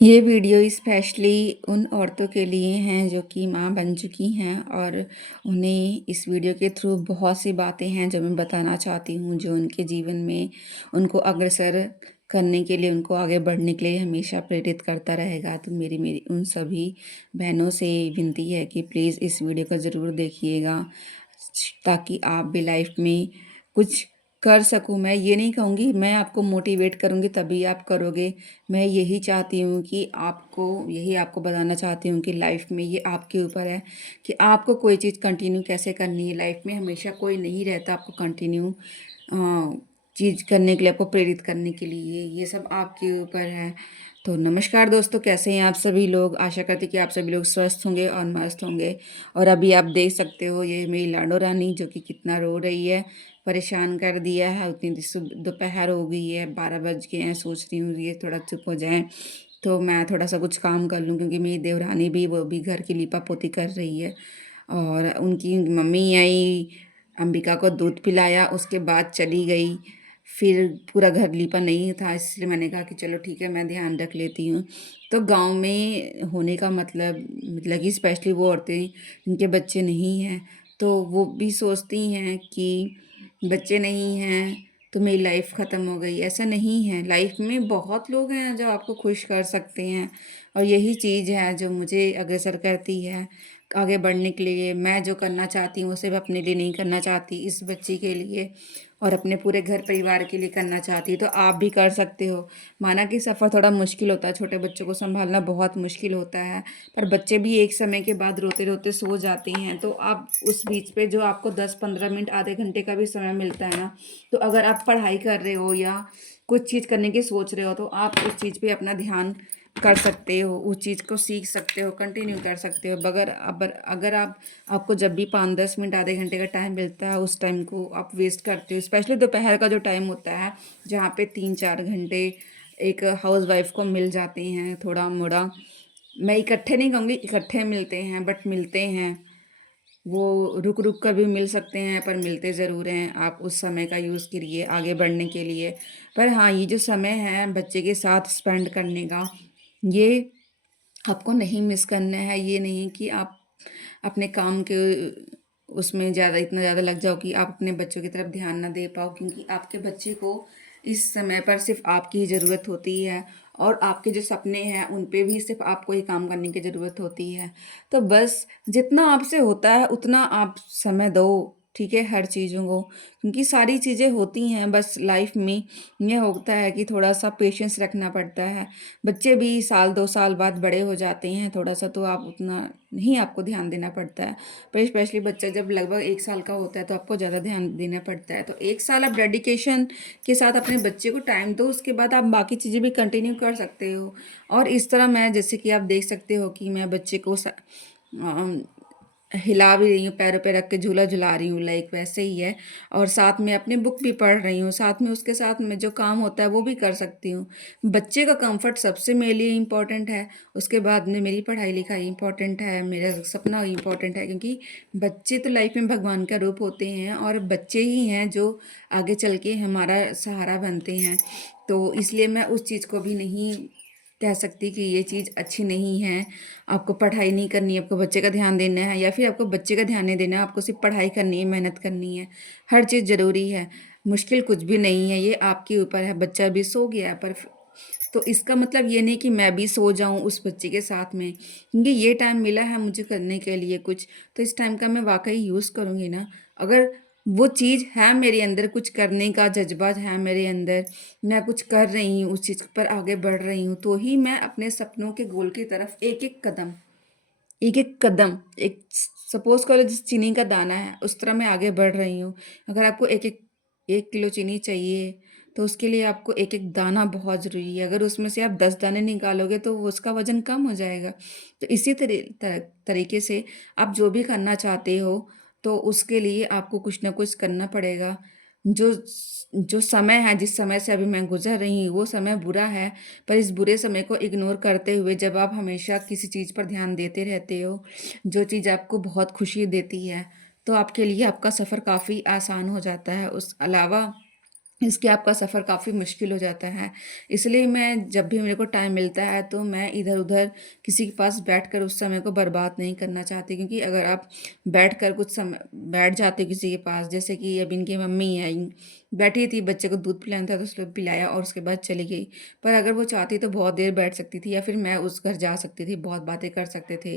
ये video specially उन औरतों के लिए हैं जो कि माँ बन चुकी हैं और उन्हें इस वीडियो के थ्रू बहुत सी बातें हैं जो मैं बताना चाहती हूँ, जो उनके जीवन में उनको अग्रसर करने के लिए, उनको आगे बढ़ने के लिए हमेशा प्रेरित करता रहेगा। तो मेरी मेरी उन सभी बहनों से विनती है कि प्लीज़ इस वीडियो को ज़रूर देखिएगा, ताकि आप भी लाइफ में कुछ कर सकूँ। मैं ये नहीं कहूँगी, मैं आपको मोटिवेट करूँगी तभी आप करोगे। मैं यही चाहती हूँ कि आपको बताना चाहती हूँ कि लाइफ में ये आपके ऊपर है कि आपको कोई चीज़ कंटिन्यू कैसे करनी है। लाइफ में हमेशा कोई नहीं रहता आपको कंटिन्यू चीज़ करने के लिए, आपको प्रेरित करने के लिए। ये सब आपके ऊपर है। तो नमस्कार दोस्तों, कैसे हैं आप सभी लोग? आशा करती कि आप सभी लोग स्वस्थ होंगे और मस्त होंगे। और अभी आप देख सकते हो, ये मेरी लाडो रानी जो कि कितना रो रही है, परेशान कर दिया है। उतनी दोपहर हो गई है, 12 बज गए हैं। सोच रही हूँ ये थोड़ा चुप हो जाएं तो मैं थोड़ा सा कुछ काम कर लूँ, क्योंकि मेरी देवरानी भी, वो भी घर की लीपा पोती कर रही है। और उनकी मम्मी आई, अंबिका को दूध पिलाया, उसके बाद चली गई। फिर पूरा घर लीपा नहीं था, इसलिए मैंने कहा कि चलो ठीक है, मैं ध्यान रख लेती हूँ। तो गांव में होने का मतलब कि स्पेशली वो औरतें जिनके बच्चे नहीं हैं, तो वो भी सोचती हैं कि बच्चे नहीं हैं तो मेरी लाइफ ख़त्म हो गई। ऐसा नहीं है, लाइफ में बहुत लोग हैं जो आपको खुश कर सकते हैं। और यही चीज़ है जो मुझे अग्रसर करती है आगे बढ़ने के लिए। मैं जो करना चाहती हूँ वो सिर्फ अपने लिए नहीं करना चाहती, इस बच्ची के लिए और अपने पूरे घर परिवार के लिए करना चाहती हूँ। तो आप भी कर सकते हो। माना कि सफ़र थोड़ा मुश्किल होता है, छोटे बच्चों को संभालना बहुत मुश्किल होता है, पर बच्चे भी एक समय के बाद रोते रोते सो जाते हैं। तो आप उस बीच पे जो आपको 10-15 मिनट, आधे घंटे का भी समय मिलता है ना, तो अगर आप पढ़ाई कर रहे हो या कुछ चीज़ करने की सोच रहे हो, तो आप उस चीज़ पे अपना ध्यान कर सकते हो, उस चीज़ को सीख सकते हो, कंटिन्यू कर सकते हो। बगैर अगर आपको जब भी 5-10 मिनट, आधे घंटे का टाइम मिलता है, उस टाइम को आप वेस्ट करते हो। स्पेशली दोपहर का जो टाइम होता है, जहाँ पे 3-4 घंटे एक हाउस वाइफ को मिल जाते हैं थोड़ा मोड़ा। मैं इकट्ठे नहीं कहूँगी, इकट्ठे मिलते हैं, बट मिलते हैं। वो रुक रुक कर भी मिल सकते हैं, पर मिलते ज़रूर हैं। आप उस समय का यूज़ करिए आगे बढ़ने के लिए। पर हाँ, ये जो समय है बच्चे के साथ स्पेंड करने का, ये आपको नहीं मिस करना है। ये नहीं कि आप अपने काम के उसमें इतना ज़्यादा लग जाओ कि आप अपने बच्चों की तरफ ध्यान ना दे पाओ, क्योंकि आपके बच्चे को इस समय पर सिर्फ आपकी ही ज़रूरत होती है। और आपके जो सपने हैं उन पे भी सिर्फ आपको ही काम करने की ज़रूरत होती है। तो बस जितना आपसे होता है उतना आप समय दो, ठीक है, हर चीज़ों को, क्योंकि सारी चीज़ें होती हैं। बस लाइफ में ये होता है कि थोड़ा सा पेशेंस रखना पड़ता है। बच्चे भी 1-2 साल बाद बड़े हो जाते हैं थोड़ा सा, तो आप उतना नहीं, आपको ध्यान देना पड़ता है। पर स्पेशली बच्चा जब लगभग 1 साल का होता है तो आपको ज़्यादा ध्यान देना पड़ता है। तो 1 साल आप डेडिकेशन के साथ अपने बच्चे को टाइम दो, उसके बाद आप बाकी चीज़ें भी कंटिन्यू कर सकते हो। और इस तरह मैं, जैसे कि आप देख सकते हो कि मैं बच्चे को हिला भी रही हूँ, पैरों पे रख के झूला झुला रही हूँ, लाइक वैसे ही है। और साथ में अपनी बुक भी पढ़ रही हूँ, साथ में उसके साथ में जो काम होता है वो भी कर सकती हूँ। बच्चे का कंफर्ट सबसे मेरे लिए इम्पोर्टेंट है, उसके बाद में मेरी पढ़ाई लिखाई इम्पोर्टेंट है, मेरा सपना इम्पोर्टेंट है, क्योंकि बच्चे तो लाइफ में भगवान का रूप होते हैं और बच्चे ही हैं जो आगे चल के हमारा सहारा बनते हैं। तो इसलिए मैं उस चीज़ को भी नहीं कह सकती कि ये चीज़ अच्छी नहीं है। आपको पढ़ाई नहीं करनी है, आपको बच्चे का ध्यान देना है, या फिर आपको बच्चे का ध्यान नहीं देना है, आपको सिर्फ पढ़ाई करनी है, मेहनत करनी है। हर चीज़ ज़रूरी है, मुश्किल कुछ भी नहीं है, ये आपके ऊपर है। बच्चा भी सो गया है, पर तो इसका मतलब ये नहीं कि मैं भी सो जाऊं उस बच्चे के साथ में, क्योंकि ये टाइम मिला है मुझे करने के लिए कुछ, तो इस टाइम का मैं वाकई यूज़ करूँगी ना। अगर वो चीज़ है मेरे अंदर, कुछ करने का जज्बा है मेरे अंदर, मैं कुछ कर रही हूँ, उस चीज़ पर आगे बढ़ रही हूँ, तो ही मैं अपने सपनों के गोल की तरफ एक एक कदम, एक सपोज करो जिस चीनी का दाना है उस तरह मैं आगे बढ़ रही हूँ। अगर आपको 1 किलो चीनी चाहिए, तो उसके लिए आपको एक एक दाना बहुत ज़रूरी है। अगर उसमें से आप 10 दाने निकालोगे तो उसका वजन कम हो जाएगा। तो इसी तरीके से आप जो भी करना चाहते हो, तो उसके लिए आपको कुछ ना कुछ करना पड़ेगा। जो जो समय है, जिस समय से अभी मैं गुजर रही हूँ, वो समय बुरा है, पर इस बुरे समय को इग्नोर करते हुए जब आप हमेशा किसी चीज़ पर ध्यान देते रहते हो, जो चीज़ आपको बहुत खुशी देती है, तो आपके लिए आपका सफ़र काफ़ी आसान हो जाता है। उस अलावा इसके आपका सफ़र काफ़ी मुश्किल हो जाता है। इसलिए मैं जब भी मेरे को टाइम मिलता है तो मैं इधर-उधर किसी के पास बैठकर उस समय को बर्बाद नहीं करना चाहती, क्योंकि अगर आप बैठकर कुछ समय बैठ जाते हो किसी के पास, जैसे कि अब इनकी मम्मी हैं, बैठी थी, बच्चे को दूध पिलाना था तो उसने पिलाया और उसके बाद चली गई। पर अगर वो चाहती तो बहुत देर बैठ सकती थी, या फिर मैं उस घर जा सकती थी, बहुत बातें कर सकते थे।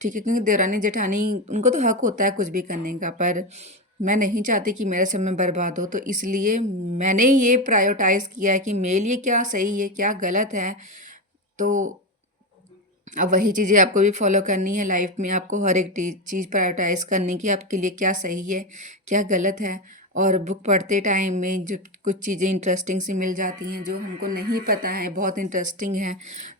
ठीक है, क्योंकि देवरानी-जेठानी उनको तो हक होता है कुछ भी करने का, पर मैं नहीं चाहती कि मेरा समय बर्बाद हो, तो इसलिए मैंने ये प्रायोरिटाइज़ किया है कि मेरे लिए क्या सही है, क्या गलत है। तो अब वही चीज़ें आपको भी फ़ॉलो करनी है लाइफ़ में, आपको हर एक चीज़ प्रायोरिटाइज़ करनी कि आपके लिए क्या सही है, क्या गलत है। और बुक पढ़ते टाइम में जो कुछ चीज़ें इंटरेस्टिंग सी मिल जाती हैं, जो हमको नहीं पता है, बहुत इंटरेस्टिंग है,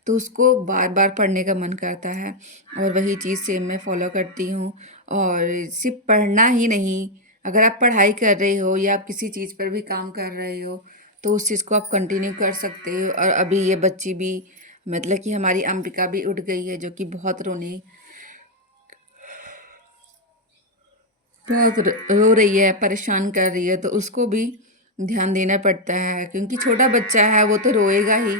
तो उसको बार-बार पढ़ने का मन करता है, और वही चीज़ सेम मैं फ़ॉलो करती हूँ। और सिर्फ़ पढ़ना ही नहीं, अगर आप पढ़ाई कर रहे हो या आप किसी चीज़ पर भी काम कर रहे हो, तो उस चीज़ को आप कंटिन्यू कर सकते हो। और अभी ये बच्ची भी, मतलब कि हमारी अंबिका भी उठ गई है, जो कि बहुत रो रही है, परेशान कर रही है, तो उसको भी ध्यान देना पड़ता है, क्योंकि छोटा बच्चा है, वो तो रोएगा ही।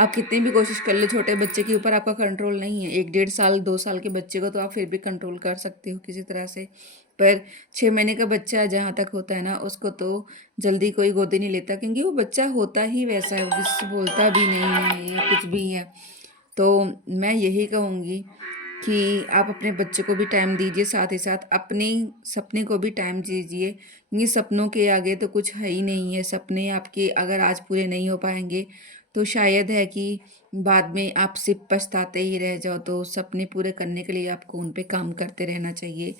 आप कितनी भी कोशिश कर लो, छोटे बच्चे के ऊपर आपका कंट्रोल नहीं है। 1 डेढ़ साल 2 साल के बच्चे को तो आप फिर भी कंट्रोल कर सकते हो किसी तरह से, पर 6 महीने का बच्चा जहाँ तक होता है ना, उसको तो जल्दी कोई गोदी नहीं लेता, क्योंकि वो बच्चा होता ही वैसा है, वो किसी से बोलता भी नहीं है या कुछ भी है। तो मैं यही कहूँगी कि आप अपने बच्चे को भी टाइम दीजिए, साथ ही साथ अपने सपने को भी टाइम दीजिए, क्योंकि सपनों के आगे तो कुछ है ही नहीं है। सपने आपके अगर आज पूरे नहीं हो पाएँगे, तो शायद है कि बाद में आप सिर्फ़ पछताते ही रह जाओ। तो सपने पूरे करने के लिए आपको उन पे काम करते रहना चाहिए।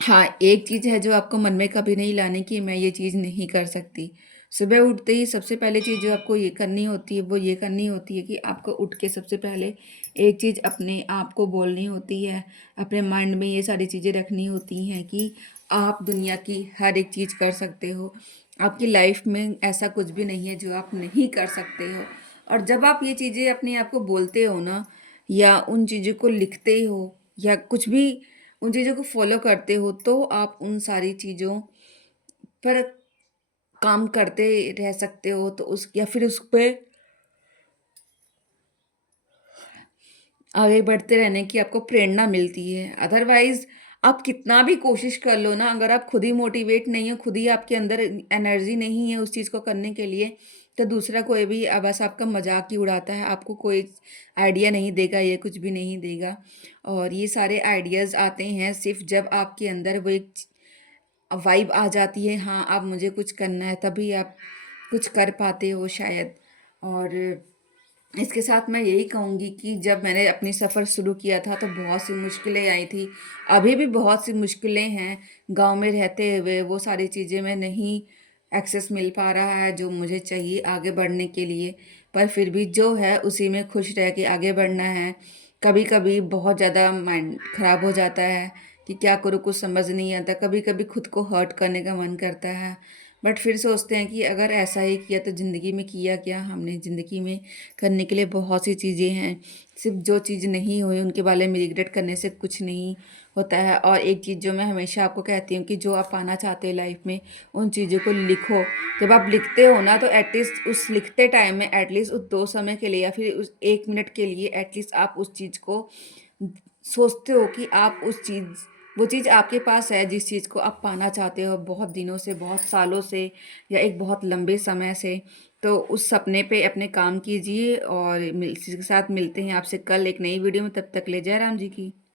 हाँ, एक चीज़ है जो आपको मन में कभी नहीं लानी कि मैं ये चीज़ नहीं कर सकती। सुबह उठते ही सबसे पहली चीज़ जो आपको ये करनी होती है, वो ये करनी होती है कि आपको उठ के सबसे पहले एक चीज़ अपने आप को बोलनी होती है। अपने माइंड में ये सारी चीज़ें रखनी होती हैं कि आप दुनिया की हर एक चीज़ कर सकते हो। आपकी लाइफ़ में ऐसा कुछ भी नहीं है जो आप नहीं कर सकते हो। और जब आप ये चीज़ें अपने आप को बोलते हो ना, या उन चीज़ों को लिखते हो, या कुछ भी उन चीज़ों को फ़ॉलो करते हो, तो आप उन सारी चीज़ों पर काम करते रह सकते हो, तो उस या फिर उस पे आगे बढ़ते रहने की आपको प्रेरणा मिलती है। अदरवाइज़ आप कितना भी कोशिश कर लो ना, अगर आप खुद ही मोटिवेट नहीं हो, खुद ही आपके अंदर एनर्जी नहीं है उस चीज़ को करने के लिए, तो दूसरा कोई भी बस आपका मज़ाक ही उड़ाता है, आपको कोई आइडिया नहीं देगा, ये कुछ भी नहीं देगा। और ये सारे आइडियाज़ आते हैं सिर्फ़ जब आपके अंदर वो एक वाइब आ जाती है, हाँ, अब मुझे कुछ करना है, तभी आप कुछ कर पाते हो शायद। और इसके साथ मैं यही कहूँगी कि जब मैंने अपनी सफ़र शुरू किया था, तो बहुत सी मुश्किलें आई थी। अभी भी बहुत सी मुश्किलें हैं, गाँव में रहते हुए वो सारी चीज़ें मैं नहीं एक्सेस मिल पा रहा है जो मुझे चाहिए आगे बढ़ने के लिए। पर फिर भी जो है उसी में खुश रह के आगे बढ़ना है। कभी-कभी बहुत ज़्यादा माइंड ख़राब हो जाता है कि क्या करूँ, कुछ समझ नहीं आता। कभी-कभी खुद को हर्ट करने का मन करता है, बट फिर सोचते हैं कि अगर ऐसा ही किया तो ज़िंदगी में किया क्या हमने? ज़िंदगी में करने के लिए बहुत सी चीज़ें हैं। सिर्फ़ जो चीज़ नहीं हुई उनके बारे में रिग्रेट करने से कुछ नहीं होता है। और एक चीज़ जो मैं हमेशा आपको कहती हूँ कि जो आप पाना चाहते हो लाइफ़ में, उन चीज़ों को लिखो। जब आप लिखते हो ना, तो एटलीस्ट उस लिखते टाइम में एटलीस्ट उस 2 समय के लिए या फिर उस 1 मिनट के लिए एटलीस्ट आप उस चीज़ को सोचते हो कि आप उस चीज़ वो चीज़ आपके पास है जिस चीज़ को आप पाना चाहते हो बहुत दिनों से, बहुत सालों से, या एक बहुत लंबे समय से। तो उस सपने पे अपने काम कीजिए, और इसी के साथ मिलते हैं आपसे कल एक नई वीडियो में। तब तक ले जय राम जी की।